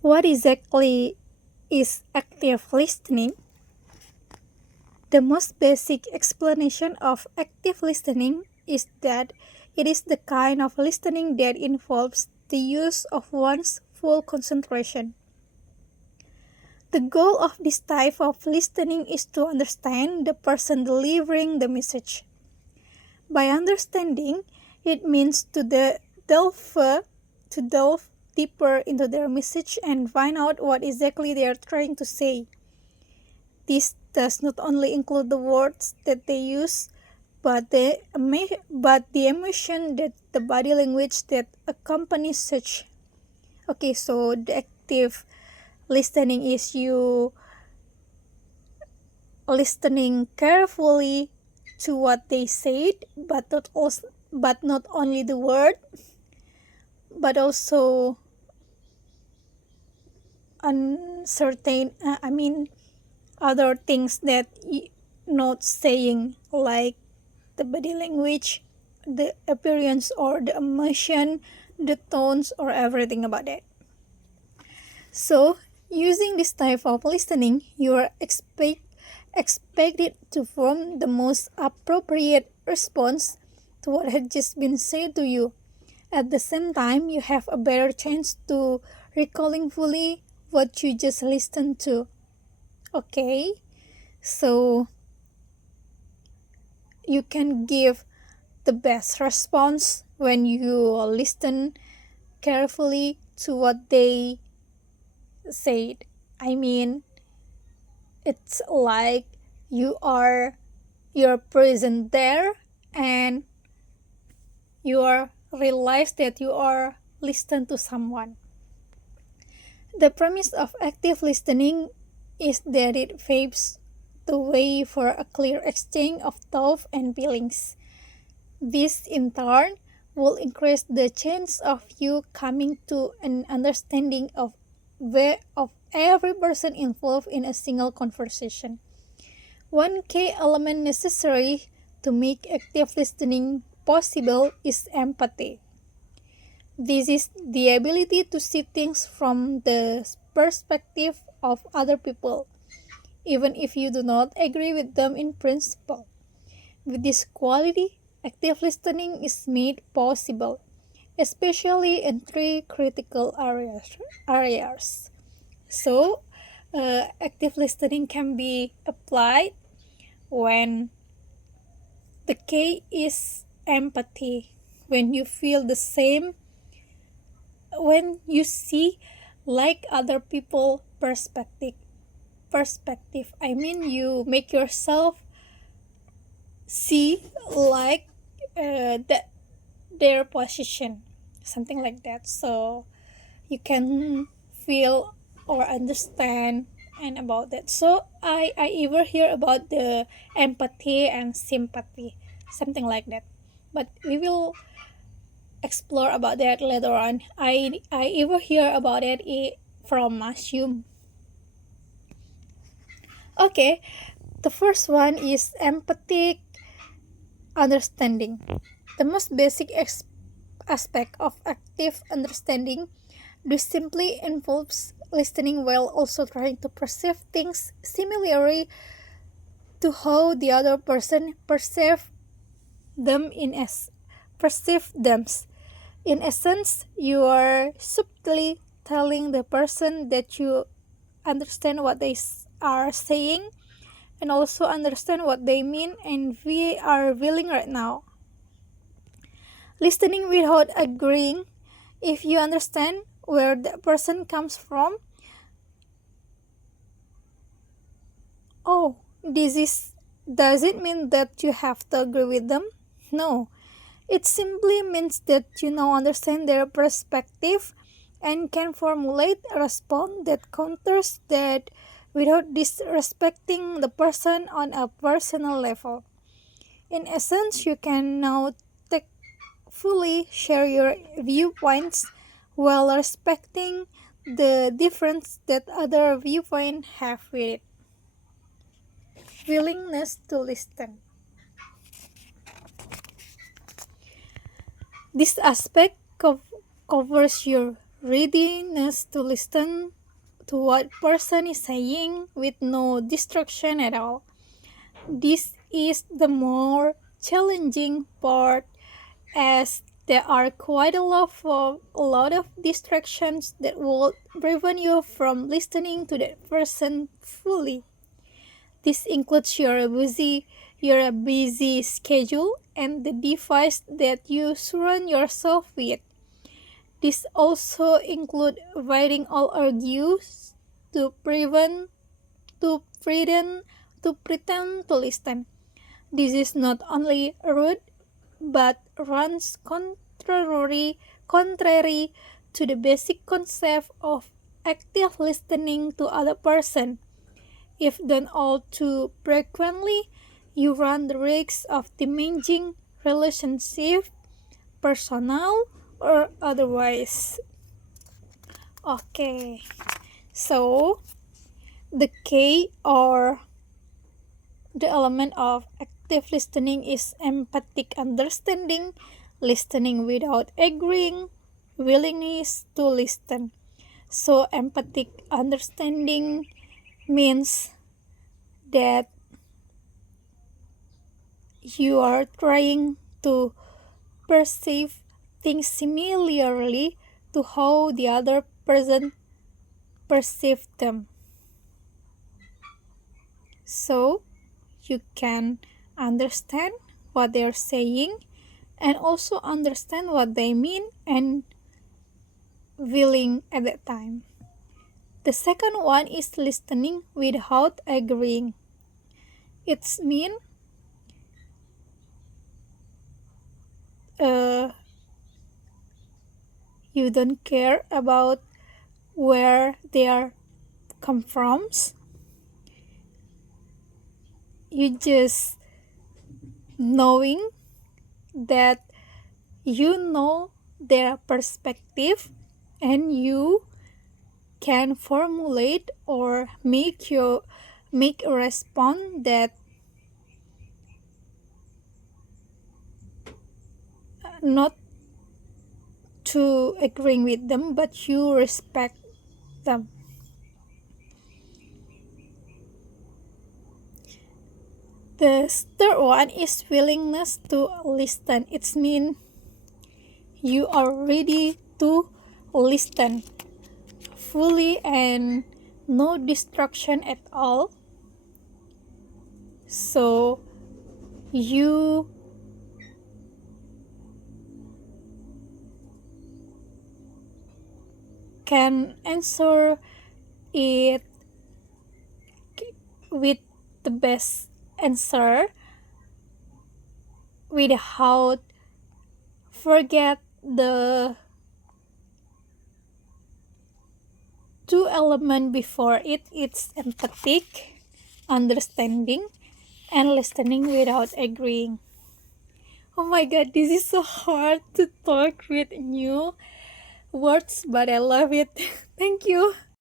What exactly is active listening? The most basic explanation of active listening is that it is the kind of listening that involves the use of one's full concentration. The goal of this type of listening is to understand the person delivering the message. By understanding, it means to delve deeper into their message and find out what exactly they are trying to say. This does not only include the words that they use, but the emotion that the body language that accompanies such. Okay, so the active listening is you listening carefully to what they said, but not only the word, but also uncertain. Other things that not saying, like the body language, the appearance or the emotion, the tones, or everything about it. So, using this type of listening, you are expected to form the most appropriate response to what had just been said to you. At the same time, you have a better chance to recalling fully what you just listened to. Okay, so you can give the best response when you listen carefully to what they said. I mean, it's like you're present there and you are realize that you are listening to someone. The premise of active listening is that it paves the way for a clear exchange of thoughts and feelings. This in turn will increase the chance of you coming to an understanding of every person involved in a single conversation. One key element necessary to make active listening possible is empathy. This is the ability to see things from the perspective of other people, even if you do not agree with them in principle. With this quality, active listening is made possible, especially in three critical areas. So, active listening can be applied when the key is empathy. When you feel the same, when you see like other people perspective. I mean, you make yourself see like that their position, something like that. So you can feel or understand and about that. So I ever hear about the empathy and sympathy, something like that. But we will explore about that later on. I ever hear about it from Mushroom. Okay, the first one is empathic understanding. The most basic aspect of active understanding. This simply involves listening while also trying to perceive things similarly to how the other person them in es- perceive them. In essence, you are subtly telling the person that you understand what they are saying and also understand what they mean and we are feeling right now. Listening without agreeing, if you understand where the person comes from, oh, this is does it mean that you have to agree with them? No. It simply means that you now understand their perspective and can formulate a response that counters that without disrespecting the person on a personal level. In essence, you can now take fully share your viewpoints while respecting the difference that other viewpoint have with it. Willingness to listen. This aspect covers your readiness to listen to what person is saying with no distraction at all. This is the more challenging part as there are quite a lot of distractions that will prevent you from listening to that person fully. This includes your busy schedule and the device that you surround yourself with. This also includes avoiding all argues to prevent to pretend to listen. This is not only rude but runs contrary to the basic concept of active listening to other person. If done all too frequently, you run the risk of damaging relationship, personal or otherwise. Okay, so the key or the element of active listening is empathic understanding, listening without agreeing, willingness to listen. So, empathic understanding means that you are trying to perceive things similarly to how the other person perceives them. So, you can understand what they're saying and also understand what they mean and willing at that time. The second one is listening without agreeing. It's mean uh, you don't care about where they are come from. You just knowing that you know their perspective and you can formulate or make a response that not to agreeing with them but you respect them. The third one is willingness to listen. It's mean you are ready to listen fully and no distraction at all. So you can answer it with the best answer without forget the two element before it. It's empathic understanding and listening without agreeing. Oh my god, this is so hard to talk with new words, but I love it. Thank you.